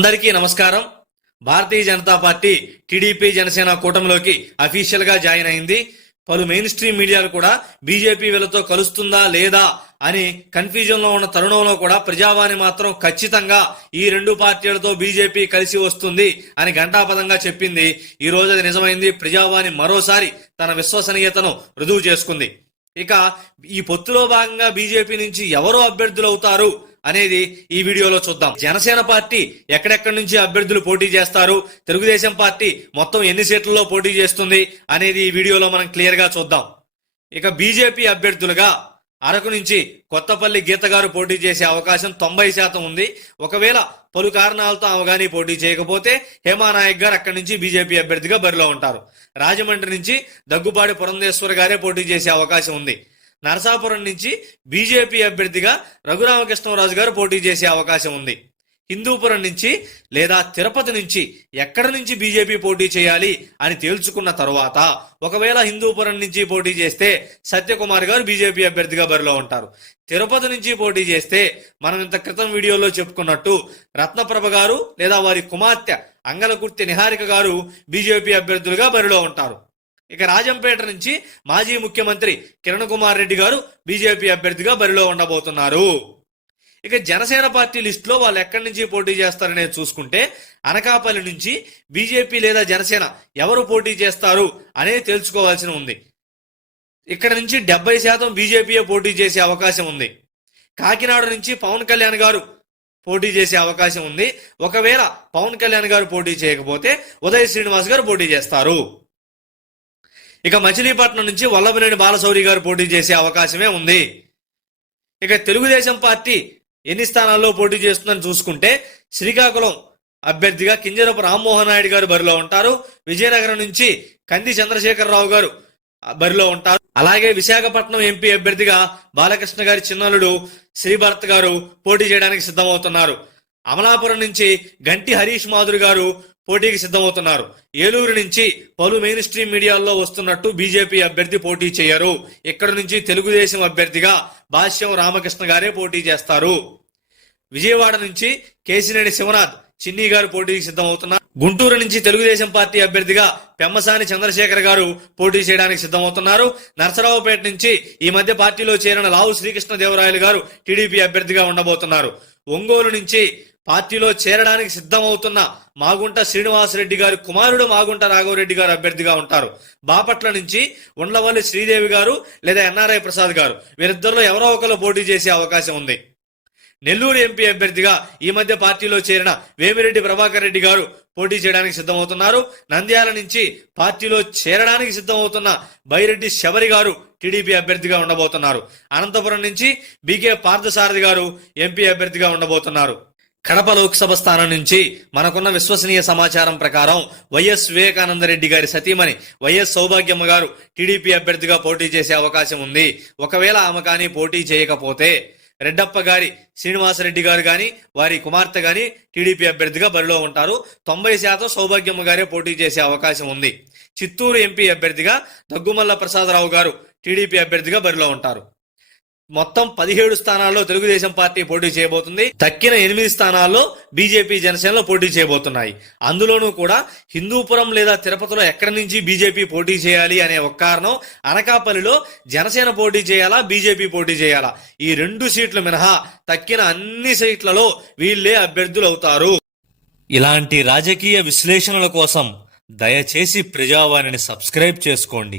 అందరికీ నమస్కారం. Bharatiya Janata party TDP Janasena కూటమిలోకి అఫీషియల్గా జాయిన్ అయింది. పలు మెయిన్ స్ట్రీమ్ మీడియాలు కూడా బీజేపీ వీళ్ళతో కలుస్తుందా లేదా అని కన్ఫ్యూజన్లో ఉన్న తరుణంలో కూడా ప్రజావాణి మాత్రం ఖచ్చితంగా ఈ రెండు పార్టీలతో బీజేపీ కలిసి వస్తుంది అని ఘంటాపదంగా చెప్పింది. ఈ రోజు అది నిజమైంది. ప్రజావాణి మరోసారి తన విశ్వసనీయతను రుజువు చేసుకుంది. ఇక ఈ పొత్తులో భాగంగా బీజేపీ నుంచి ఎవరు అభ్యర్థులు అవుతారు? అనేది ఈ వీడియోలో చూద్దాం. జనసేన పార్టీ ఎక్కడెక్కడి నుంచి అభ్యర్థులు పోటీ చేస్తారు? తెలుగుదేశం పార్టీ మొత్తం ఎన్ని సీట్లలో పోటీ చేస్తుంది అనేది ఈ వీడియోలో మనం క్లియర్గా చూద్దాం. ఇక బీజేపీ అభ్యర్థులుగా అరకు నుంచి కొత్తపల్లి గీత గారు పోటీ చేసే అవకాశం తొంభై శాతం ఉంది. ఒకవేళ పలు కారణాలతో ఆమె కానీ పోటీ చేయకపోతే హేమానాయక్ గారు అక్కడి నుంచి బీజేపీ అభ్యర్థిగా బరిలో ఉంటారు. రాజమండ్రి నుంచి దగ్గుబాటి పురంధేశ్వర్ గారే పోటీ చేసే అవకాశం ఉంది. నరసాపురం నుంచి బీజేపీ అభ్యర్థిగా రఘురామకృష్ణరాజు గారు పోటీ చేసే అవకాశం ఉంది. హిందూపురం నుంచి లేదా తిరుపతి నుంచి ఎక్కడ నుంచి బీజేపీ పోటీ చేయాలి అని తేల్చుకున్న తర్వాత ఒకవేళ హిందూపురం నుంచి పోటీ చేస్తే సత్యకుమార్ గారు బీజేపీ అభ్యర్థిగా బరిలో ఉంటారు. తిరుపతి నుంచి పోటీ చేస్తే మనం ఇంత క్రితం వీడియోలో చెప్పుకున్నట్టు రత్నప్రభ గారు లేదా వారి కుమార్తె అంగలకుర్తి నిహారిక గారు బీజేపీ అభ్యర్థులుగా బరిలో ఉంటారు. ఇక రాజంపేట నుంచి మాజీ ముఖ్యమంత్రి కిరణ్ కుమార్ రెడ్డి గారు బీజేపీ అభ్యర్థిగా బరిలో ఉండబోతున్నారు. ఇక జనసేన పార్టీ లిస్టులో వాళ్ళు ఎక్కడి నుంచి పోటీ చేస్తారనేది చూసుకుంటే అనకాపల్లి నుంచి బీజేపీ లేదా జనసేన ఎవరు పోటీ చేస్తారు అనేది తెలుసుకోవాల్సి ఉంది. ఇక్కడ నుంచి డెబ్బై శాతం బీజేపీయే పోటీ చేసే అవకాశం ఉంది. కాకినాడ నుంచి పవన్ కళ్యాణ్ గారు పోటీ చేసే అవకాశం ఉంది. ఒకవేళ పవన్ కళ్యాణ్ గారు పోటీ చేయకపోతే ఉదయ్ శ్రీనివాస్ గారు పోటీ చేస్తారు. ఇక మచిలీపట్నం నుంచి వల్లభనేని బాలశౌరి గారు పోటీ చేసే అవకాశమే ఉంది. ఇక తెలుగుదేశం పార్టీ ఎన్ని స్థానాల్లో పోటీ చేస్తుందని చూసుకుంటే శ్రీకాకుళం అభ్యర్థిగా కింజరపు రామ్మోహన్ నాయుడు గారు బరిలో ఉంటారు. విజయనగరం నుంచి కంది చంద్రశేఖరరావు గారు బరిలో ఉంటారు. అలాగే విశాఖపట్నం ఎంపీ అభ్యర్థిగా బాలకృష్ణ గారి చిన్నలుడు శ్రీభరత్ గారు పోటీ చేయడానికి సిద్ధమవుతున్నారు. అమలాపురం నుంచి గంటి హరీష్ మాధురి గారు పోటీకి సిద్ధమవుతున్నారు. ఏలూరు నుంచి పలు మెయిన్ స్ట్రీమ్ మీడియాల్లో వస్తున్నట్టు బీజేపీ అభ్యర్థి పోటీ చేయరు. ఇక్కడ నుంచి తెలుగుదేశం అభ్యర్థిగా భాష్యం రామకృష్ణ గారే పోటీ చేస్తారు. విజయవాడ నుంచి కేసినేని శివనాథ్ చిన్ని గారు పోటీకి సిద్ధమవుతున్నారు. గుంటూరు నుంచి తెలుగుదేశం పార్టీ అభ్యర్థిగా పెమ్మసాని చంద్రశేఖర్ గారు పోటీ చేయడానికి సిద్ధమవుతున్నారు. నరసరావుపేట నుంచి ఈ మధ్య పార్టీలో చేరిన లావు శ్రీకృష్ణదేవరాయలు గారు టీడీపీ అభ్యర్థిగా ఉండబోతున్నారు. ఒంగోలు నుంచి పార్టీలో చేరడానికి సిద్ధమవుతున్న మాగుంట శ్రీనివాసరెడ్డి గారి కుమారుడు మాగుంట రాఘవరెడ్డి గారు అభ్యర్థిగా ఉంటారు. బాపట్ల నుంచి ఉండవల్లి శ్రీదేవి గారు లేదా ఎన్ఆర్ఐ ప్రసాద్ గారు. వీరిద్దరిలో ఎవరో ఒకరు పోటీ చేసే అవకాశం ఉంది. నెల్లూరు ఎంపీ అభ్యర్థిగా ఈ మధ్య పార్టీలో చేరిన వేమిరెడ్డి ప్రభాకర్ రెడ్డి గారు పోటీ చేయడానికి సిద్ధమవుతున్నారు. నంద్యాల నుంచి పార్టీలో చేరడానికి సిద్ధమవుతున్న బైరెడ్డి శబరి గారు టీడీపీ అభ్యర్థిగా ఉండబోతున్నారు. అనంతపురం నుంచి బీకే పార్థసారథి గారు ఎంపీ అభ్యర్థిగా ఉండబోతున్నారు. కడప లోక్సభ స్థానం నుంచి మనకున్న విశ్వసనీయ సమాచారం ప్రకారం వైఎస్ వివేకానందరెడ్డి గారి సతీమణి వైఎస్ సౌభాగ్యమ్మ గారు టీడీపీ అభ్యర్థిగా పోటీ చేసే అవకాశం ఉంది. ఒకవేళ ఆమె కానీ పోటీ చేయకపోతే రెడ్డప్ప గారి శ్రీనివాసరెడ్డి గారు గాని వారి కుమార్తె గాని టీడీపీ అభ్యర్థిగా బరిలో ఉంటారు. తొంభై శాతం సౌభాగ్యమ్మ గారే పోటీ చేసే అవకాశం ఉంది. చిత్తూరు ఎంపీ అభ్యర్థిగా దగ్గుమల్ల ప్రసాదరావు గారు టీడీపీ అభ్యర్థిగా బరిలో ఉంటారు. మొత్తం పదిహేడు స్థానాల్లో తెలుగుదేశం పార్టీ పోటీ చేయబోతుంది. తక్కిన ఎనిమిది స్థానాల్లో బీజేపీ జనసేనలో పోటీ చేయబోతున్నాయి. అందులోనూ కూడా హిందూపురం లేదా తిరుపతిలో ఎక్కడి నుంచి బీజేపీ పోటీ చేయాలి అనే ఒక కారణం అనకాపల్లిలో జనసేన పోటీ చేయాలా బీజేపీ పోటీ చేయాలా? ఈ రెండు సీట్లు మినహా తక్కిన అన్ని సీట్లలో వీళ్ళే అభ్యర్థులు అవుతారు ఇలాంటి రాజకీయ విశ్లేషణల కోసం దయచేసి ప్రజావాణిని సబ్స్క్రైబ్ చేసుకోండి.